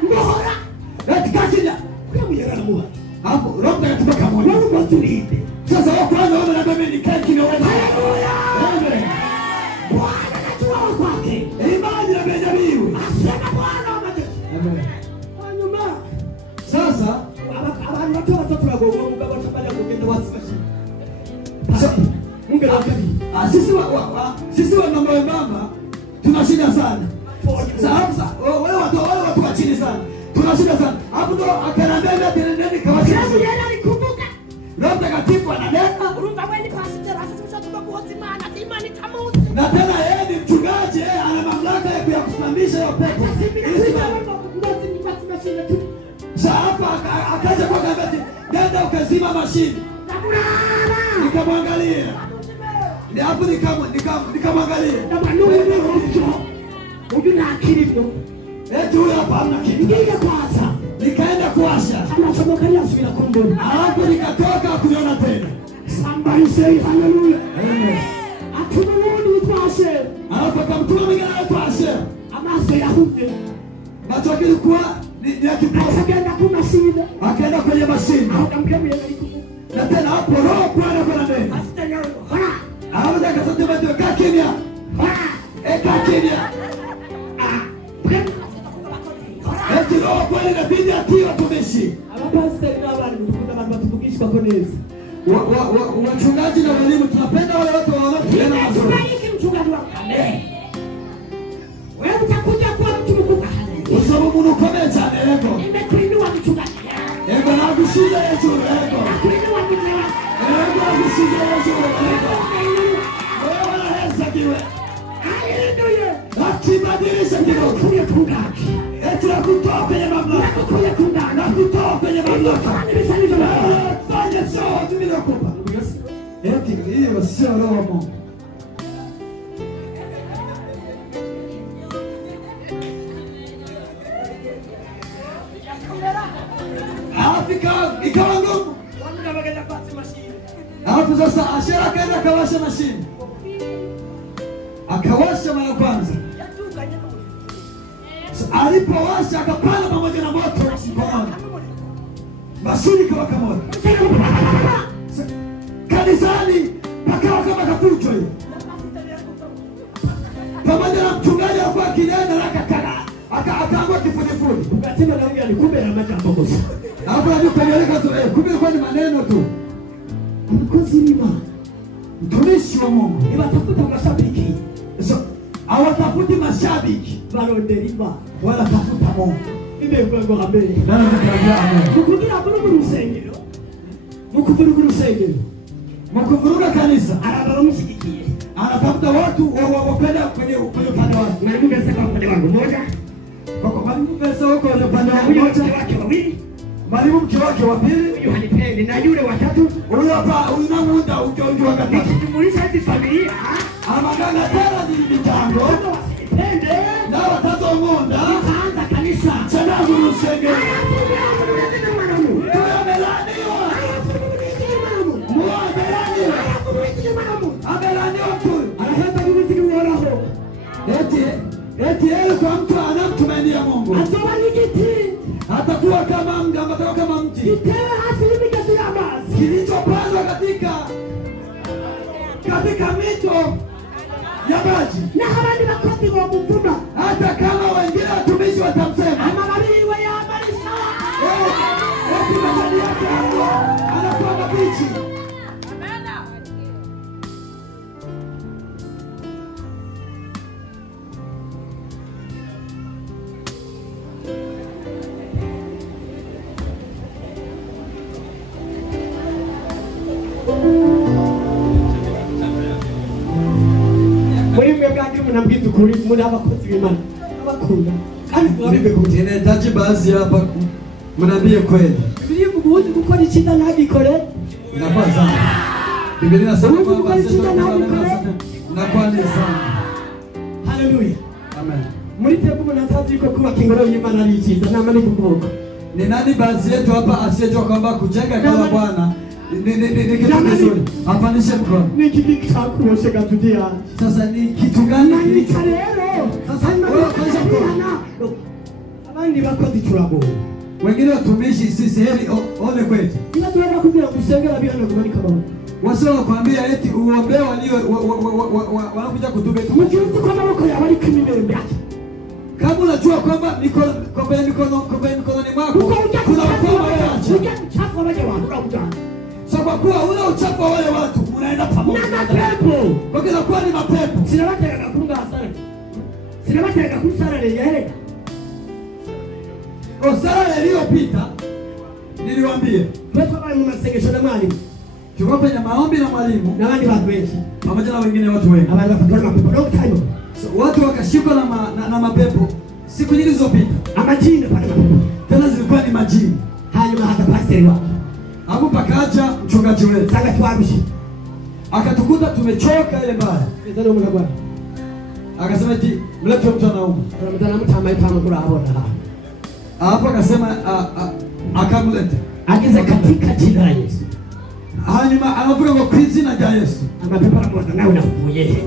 Ngora. Eti kaa kimya. Kwemuyera namuha. Hapo Roho Mtakatifu akamwona. Wewe mwaturinde. Sasa wao kwanza wao na mimi nikae kimya wewe. Haleluya. Amen. Bwana anajua kwake. Imani na Benjamin. Asema Bwana wa majeshi. Amen. Hanyuma Sasa abantu bato bato turagomba mugabo tabanya kugenda wasifashe. Mungu anakabili. sisi wa mama wembamba tuna shida sana. Sasa wale watu wa chini sana. Tuna shida sana. Hapo ndo akanambia nendeni kawasha. Yeye alikumbuka. Roho Mtakatifu ananena. Urumva wewe ni pastor asema tunakuhozi maana imani tamuti. Na tena yeye ni mchungaji, ana mamlaka ya kusimamisha hiyo pepo. Sasa hapa akaja kwa gazeti, nenda ukazima mashine. Nikamwangalia. Ni hapo nikamwangalia. Huyu na akili mno. Eti huyu hapa hamna kitu. Ngiye kwanza. Nikaenda kuwasha. Anasomokalia subira kumbe. Alafu nikatoka kuniona tena. Somebody say hallelujah. Amen. Atumuni twashe. Alafu akamtuma mwingine twashe. Amaso yahude. Macho kilikuwa ni ya kipofu. Akaenda kwa mashine. Akaenda kwenye mashine. Akamkemea alikumbuka. Na tena hapo Roho kwa ndani. Asitanyao. Hora. Alafu akasema bado kaa kimya. Hora. Kaa kimya. Eti Roho kwa inabidi atii watumishi. Abapasiteri n'abandi mukunda abantu batuvugishwa ko neza. Wachungaji na walimu tunapenda wale watu wanaotuona mazuri. Tubariki mchungaji wako. Amen. Wewe utakuja kuwa mtu mkubwa. Usabu munu kometa ego. Nimekuinua mchungaji. Ego na kushiza yetu ego. Nakuinua mzee wako. Ego na kushiza yetu ego. Wewe unaweza kiwe. Haleluya. Akibadilisha kidogo. Kuya kungaki. Eti na kutoa kwenye mamlaka. Kuya kungaki. Na kutoa kwenye mamlaka. Nimesalimu. Fanya sawa mimi nakupa. Eti hiyo sio roho wa Mungu. Ikawa ngumu. Alafu sasa Ashera akaenda akawasha mashine. Akawasha mara kwanza. Alipowasha akapanda pamoja na moto mkononi. Mashine ikawaka moto. Kanisani pakawa kama kafucho hiyo. Pamoja na mchungaji alikuwa akienda akaangua kifudifudi. Ukasema na huyu alikumbe na majambo kosa. Hapo alipeleka kumbe ilikuwa ni maneno tu. Mkozi lima. Mtumishi wa Mungu. Ibatafuta mashabiki. Hawatafuti mashabiki. Baronderiba. Wala tafuta Mungu. Imegwego hambe. Nani atakayejua? Kukugira kuri rusengero. Mukuvuruga urusengero. Mukuvuruga kanisa. Arabara mushikikiye. Anatafuta watu wapenda kwenye upande wake. Mwalimu pesa kwa upande wangu moja. Kwa mwalimu pesa wako kwenye upande wangu Huyo moja. mke wake wawili. Mwalimu mke wake wa pili. Huyo hanipendi na yule watatu. Huyo hapa unamuunda ujonjo wa katatu. Nikijumulisha hizi familia. Amagana tena ni mitango. Kama wasipende. Na watatu ngunda. Nitaanza kanisa. Chanangu rusengero. Eti yeye kwa mtu anamtumainia Mungu. Atakuwa kama mti. Kilichopandwa katika mito ya maji. Hata kama wengine watumishi watamsema. Eti majani yake anakuwa mabichi. Muri mwe bwaki mnambwiza ukuri muri abakozi b'Imana abakunda kandi mwabibe kuti Ninahitaji baadhi hapa mnaambie kweli. Biblia mguzi gukora ikiza ntagikore Inakuwa sana. Biblia inasema Mungu kwamba mkali sema chini na kwamba ukore. inakuwa ni sana. Haleluya. Amen. Muri tebo mnatazi ko kubaka ingoro y'Imana ari ikiza nama ni kuvuga. Ni nani baadhi yetu hapa asiyejua kwamba kujenga kwa Bwana ni kitu kizuri? Apanishe mkono. Ni kitu chakuroshe gatudia. Sasa ni kitu gani Ni hiki? karero. Sasa abandi bakozi turabo. Wengine watumishi sisi heri ole kwetu. Ila tunaenda kugira kusengera bihano kubarika baba. Wasio kuambia eti uombe walio wanakuja kutube tu. Mkiruti kwa maboko ya bari kimimembe ati. Kama unajua kwamba mikono ni mwako kuna ukoma wachache. Uchafu wa wale watu unakuta. So kwa kuwa ule uchafu wa wale watu unaenda pamoja. Na mapepo. Kwa kila kuwa ni mapepo. Sinabatega kunga hasara. Sinabatega kusara leje. Osara iliyopita niliwaambia Wewe baba mu masengesho na mwalimu. tulikuwa kwenye maombi na mwalimu Na wandi watu wengi. pamoja na wengine watu wengi. Abantu bafatwa mapepo long time. So, watu wakashikwa na mapepo siku nyingi zilizopita. Amajini pale mapepo. Tena zilikuwa ni majini. Hanyuma hata pastori wao. Hapo pakaja mchungaji wetu. Sanga tuabishi. Akatukuta tumechoka ile mbaya. Ndio mwana bwana. Akasema eti mlete mtu anauma. Ramadhani mtama ipama kula abona. Hapo akasema akamleta. Agiza katika jina la Yesu. Hanyuma anavuka kwa izina rya Yesu. Amapepo anakuwa nawe unakuye.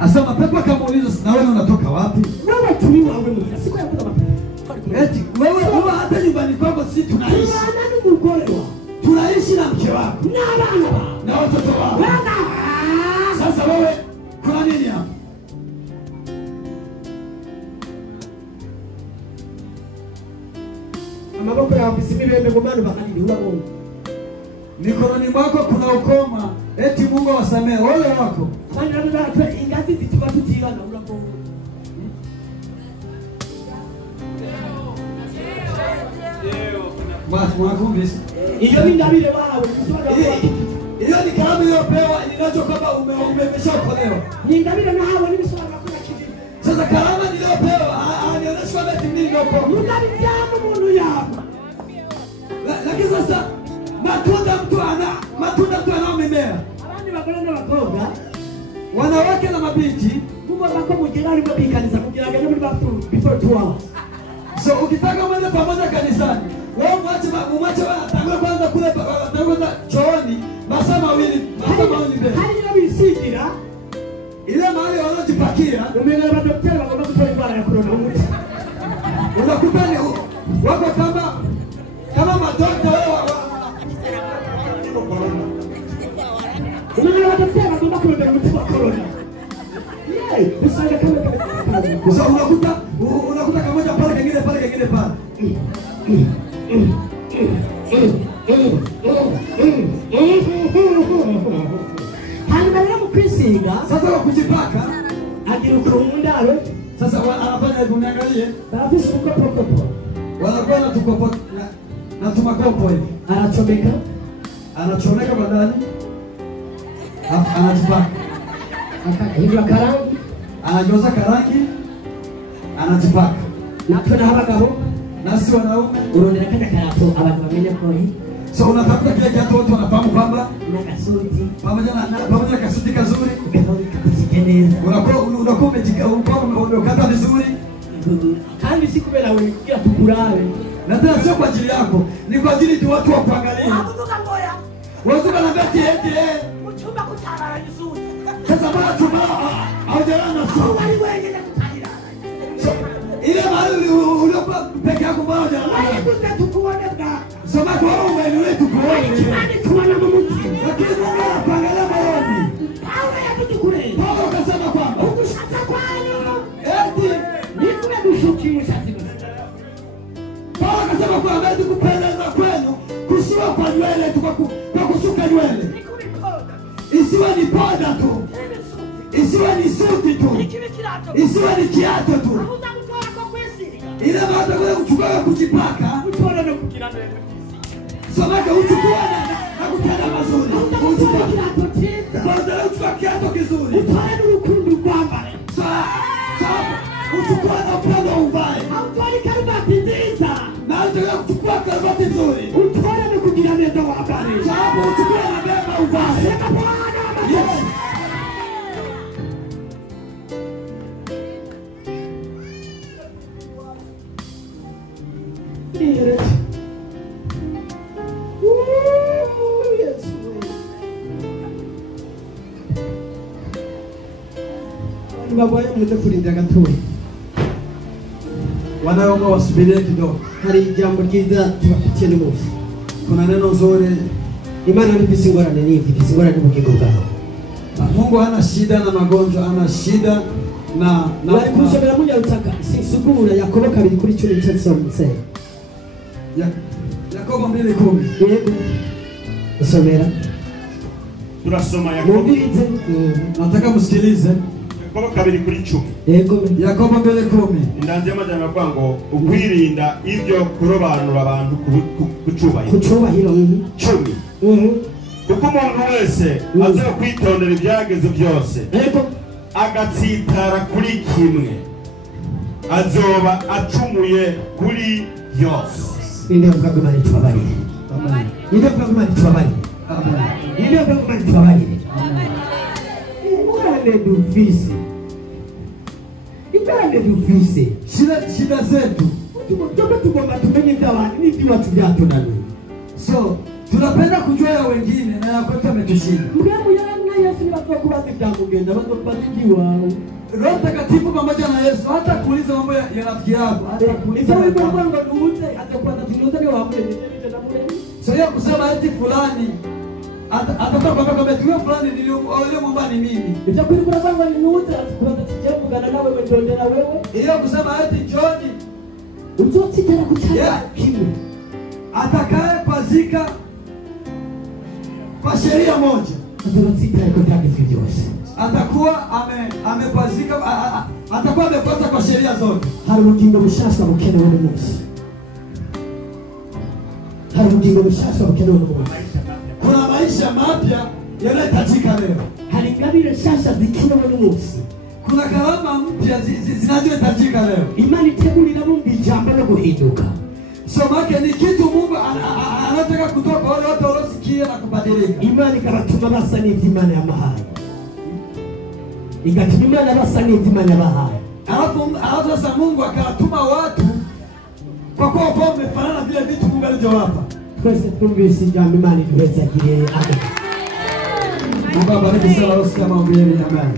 Asema pepo akamuuliza na wewe unatoka wapi? Wewe tuliwa wewe mtu. Siku ya kutoka mapepo. Eti wewe hata nyumbani kwako si tunaishi. Nani mgolewa? Tunaishi na mke wako Na bana. na watoto wako. Bana. Sasa wewe kuna nini hapa? Amaboko ya ofisi mimi yamegomana bakadili ula Mungu. Mikononi mwako kuna ukoma. Eti Mungu awasamehe wale wako. Kwani labda watu ingazi zituba tutiwa na ula Mungu. Watu mwakumvisi. Iyo ni ndabire wawe. Hiyo ni kalamu iliyopewa inacho kwamba umeshaokolewa. Ni ndabire na hawa ni msoma kuna kitu. Sasa kalamu niliyopewa anionyesha kwamba eti mimi ndio kwa. Mundabijamo mundu yabo. Lakini sasa matunda mtu anao mimea. Abandi bagore n'abakobwa Wanawake na mabinti Mungu bako mujirani mwabikanisa kugiraga no muri bathroom before 2 hours. so ukitaka mwende pamoja kanisani wewe mwache tangu kwanza kule tangu chooni masaa mawili mbele. Hari no bisigira Ile mahali wanajipakia umenya abadokiteri bagomba gutora indwara ya corona umuti. unakuta ni wako kama madokta wewe Umenya abadokiteri bagomba kurondera umuti wa corona. Usanga kama so unakuta kamoja pale kingine pale. Hanyuma mu kwisiga Sasa kwa kujipaka agira ukurundaro sasa anafanya hivyo niangalie bafise ukopokopo wanakuwa na tukopo na tumakopo hivi anachomeka anachomeka badani anajipaka akahindura karangi anajoza karangi anajipaka natwe n'abagabo nasi wanaume urondera kanya karato abantu bamenye ko so unatafuta kile kiatu watu wanafahamu kwamba n'agasuti pamoja na kasuti kazuri kuzikeneza unakuwa umekata vizuri kandi si kubera wewe kugira tukurabe na tena sio kwa ajili yako ni kwa ajili tu watu wakuangalie Hakuvuga ngoya. watu wanabeti Muchumba kutabara vizuri. sasa bwana chuma haujalala na sio Wali wenyene kutahira. ile mahali uliokuwa peke yako bwana haujalala Wali kuze tukuone bwa. soma kwa wewe wewe tukuone Kimani tuwana mumuti. lakini Mungu anapangalia maombi Paulo yakutukure. Paulo akasema kwamba Ukushatsa kwano. eti Nikume kushuki mushatsi. Paulo akasema kwamba eti kupendeza kwenu kusiwa kwa nywele tu kwa kusuka nywele Nikume koda. isiwe ni poda tu Ebe suti. isiwe ni suti tu Nikibe kirato. isiwe ni kiato tu Ahuza kutora kwa kwesiga. ile baada ya kuchukua kujipaka Kutora no kugira nene. somaka uchukua na nakutenda mazuri. Utapata kiatu cyiza. Badala uchukua kiatu kizuri. Utware n'urukundo rwambare. Uchukua na upendo uvae. Utware karuvati nziza. Na unataka kuchukua karuvati nzuri. Utware no kugira neza wambare. Sababu uchukue na bema uvae. Sema Bwana amakosa. Yes. Babaye muze kurinda gatoya. Wanaomba wasubirie kidogo. Hari ijambo ryiza tubafitiye n'umunsi. Kuna neno zuri. Imana ifite ingorane nyinshi, ifite ingorane mu bugingo bwawe. Mungu hana shida na magonjwa, ana shida na Bari kusomera mu Nyarutaka, sugura Yakobo 2:10. Yakobo 2:10. Yego. Usomera. turasoma Yakobo Mubirize. Nataka msikilize. Yakobo 2:10. Yego. Yakobo 2:10. Indanzi y'amajyana avuga ngo ukwirinda ibyo kurobanura abantu kucubahiro. Kucubahiro. 10. Kuko umuntu wese aza kwitondera ibyageze byose Yego. agatsitara kuri kimwe azoba acumuye kuri yose. Ninde mvuga Imana itubabarire. Amen. Ninde mvuga Imana itubabarire. Amen. Ninde mvuga Imana itubabarire. Ingorane dufise. Ingorane dufise. Shida zetu. Tugomba tumenye iby'abantu n'iby'iwacu byatunaniye. So, tunapenda kujua ya wengine na ya kwetu ametushinda. Mgemu yana Yesu ni watu kubaza ibyamugenda bazokubaza iby'iwawe. Roho Mtakatifu pamoja na Yesu hata kuuliza mambo ya rafiki yako, hata kuuliza Izo mambo. wimbo ngo nuze atakuwa tunuza ni wamuremye na muremye. So yeye kusema eti fulani atatoka kama tuwe fulani nilio mwamba ni mimi. Ibyo kuri kurasanga ni nuze atakuwa tukivugana nawe wendondera wewe. Iyo kusema eti John Uzotsitera kuchana kimwe. atakaye pazika kwa sheria moja. Uzotsitera kutagizwe byose. Atakuwa amepazika atakuwa amekosa kwa sheria zote. Hari ubugingo bushasha bukenewe n'umunsi. Hari ubugingo bushasha bukenewe n'umunsi. Kuna maisha mapya yanayohitajika leo. Hari ingabire nshasha zikenewe n'umunsi. Kuna karama mpya zinazohitajika leo. Imana itegurira bumva ijambo no guhinduka. Somake ni kitu Mungu anataka kutoka wale watu waliosikia na kubadilika. Imana ikabatuma basa n'ibyo Imana yabahaye. Igatuma Imana basa n'ibyo Imana yabahaye. Alafu sasa Mungu akawatuma watu kwa kuwa wamefanana vile vitu Mungu alivyowapa. Twese twumvise ijambo Imana iduhezagire. Amen. Mungu abariki sana, usikie maombi yenu. Amen.